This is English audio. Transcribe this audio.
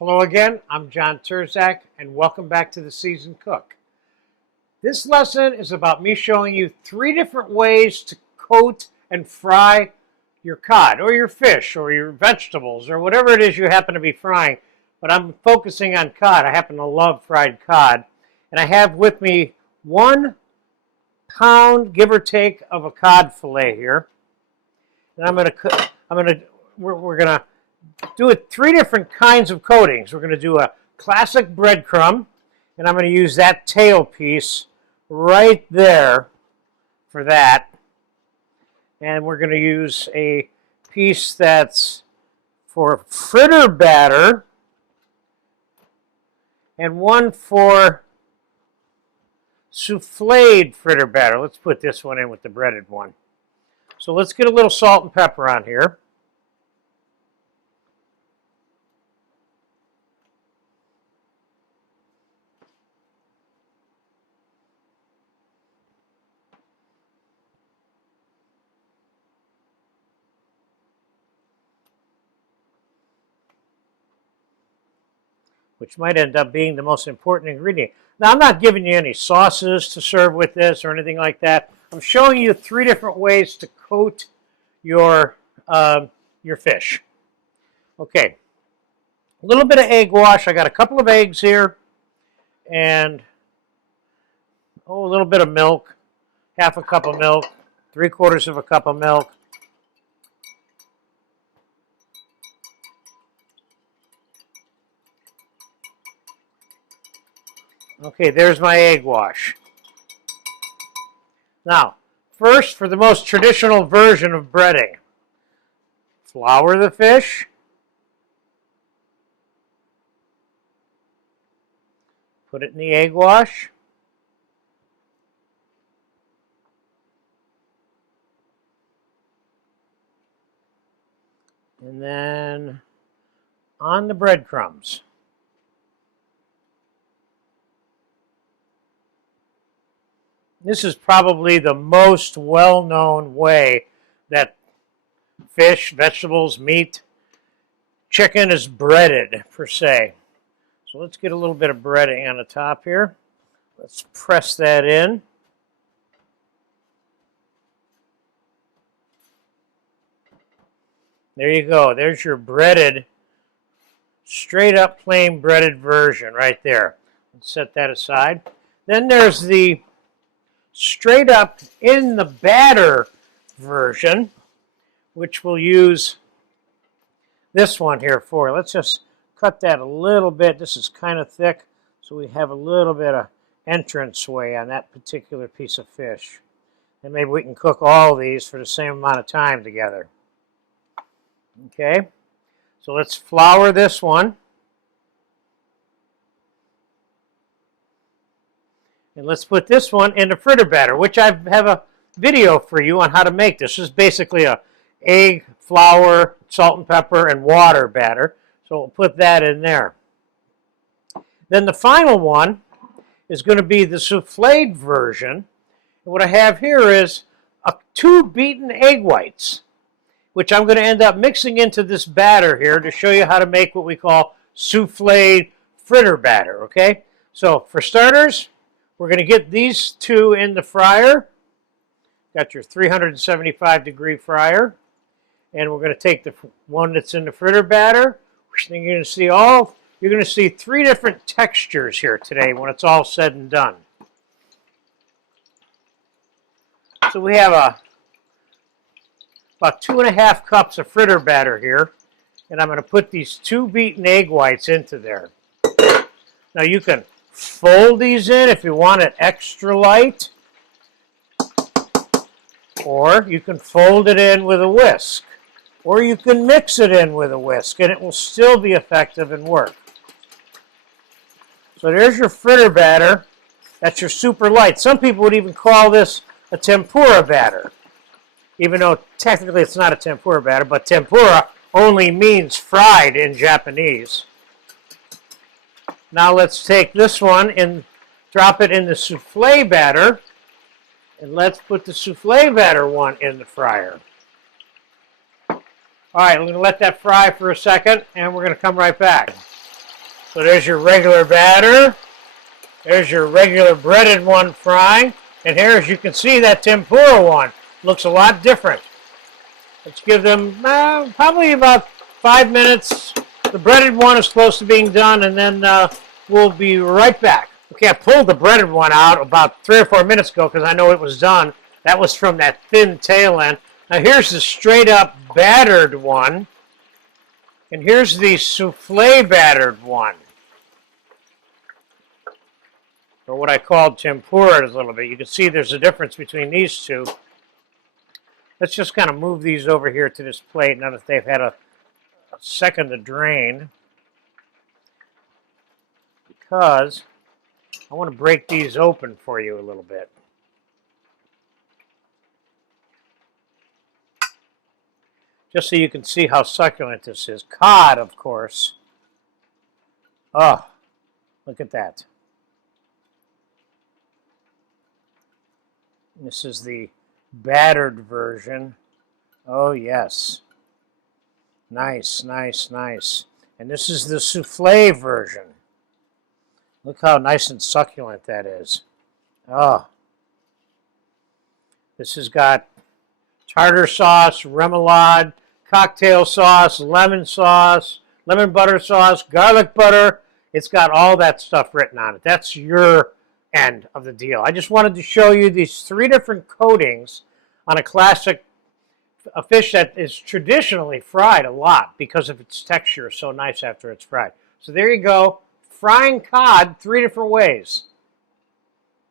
Hello again, I'm John Terzak, and welcome back to The Seasoned Cook. This lesson is about me showing you 3 different ways to coat and fry your cod, or your fish, or your vegetables, or whatever it is you happen to be frying. But I'm focusing on cod. I happen to love fried cod. And I have with me 1 pound, give or take, of a cod fillet here. And we're gonna do it 3 different kinds of coatings. We're going to do a classic breadcrumb, and I'm going to use that tail piece right there for that. And we're going to use a piece that's for fritter batter and one for soufflé fritter batter. Let's put this one in with the breaded one. So let's get a little salt and pepper on here. Which might end up being the most important ingredient. Now, I'm not giving you any sauces to serve with this or anything like that. I'm showing you 3 different ways to coat your fish. Okay, a little bit of egg wash. I got a couple of eggs here, and a little bit of milk, half a cup of milk, 3/4 of a cup of milk. Okay, there's my egg wash. Now, first, for the most traditional version of breading, flour the fish, put it in the egg wash, and then on the breadcrumbs. This is probably the most well-known way that fish, vegetables, meat, chicken is breaded, per se. So let's get a little bit of breading on the top here. Let's press that in. There you go. There's your breaded, straight up plain breaded version right there. Let's set that aside. Then there's the straight up in the batter version, which we'll use this one here for. Let's just cut that a little bit. This is kind of thick, so we have a little bit of entranceway on that particular piece of fish. And maybe we can cook all these for the same amount of time together. Okay, so let's flour this one. And let's put this one in the fritter batter, which I have a video for you on how to make this. This is basically a egg, flour, salt and pepper, and water batter. So we'll put that in there. Then the final one is going to be the soufflé version. And what I have here is 2 beaten egg whites, which I'm going to end up mixing into this batter here to show you how to make what we call soufflé fritter batter, okay? So for starters, we're going to get these 2 in the fryer. Got your 375-degree fryer. And we're going to take the one that's in the fritter batter. And you're going to see 3 different textures here today when it's all said and done. So we have about 2½ cups of fritter batter here. And I'm going to put these 2 beaten egg whites into there. Now you can fold these in if you want it extra light, or you can fold it in with a whisk, or you can mix it in with a whisk, and it will still be effective and work. So there's your fritter batter. That's your super light. Some people would even call this a tempura batter, even though technically it's not a tempura batter, but tempura only means fried in Japanese. Now let's take this one and drop it in the soufflé batter, and let's put the soufflé batter one in the fryer. All right, we're going to let that fry for a second, and we're going to come right back. So there's your regular batter. There's your regular breaded one frying. And here, as you can see, that tempura one looks a lot different. Let's give them probably about 5 minutes. The breaded one is close to being done, and then we'll be right back. Okay, I pulled the breaded one out about 3 or 4 minutes ago because I know it was done. That was from that thin tail end. Now here's the straight up battered one. And here's the soufflé battered one. Or what I called tempura a little bit. You can see there's a difference between these two. Let's just kind of move these over here to this plate now that they've had a second to drain. Because I want to break these open for you a little bit. Just so you can see how succulent this is. Cod, of course. Oh, look at that. This is the battered version. Oh, yes. Nice, nice, nice. And this is the soufflé version. Look how nice and succulent that is. Oh. This has got tartar sauce, remoulade, cocktail sauce, lemon butter sauce, garlic butter. It's got all that stuff written on it. That's your end of the deal. I just wanted to show you these 3 different coatings on a classic fish that is traditionally fried a lot because of its texture is so nice after it's fried. So there you go. Frying cod 3 different ways.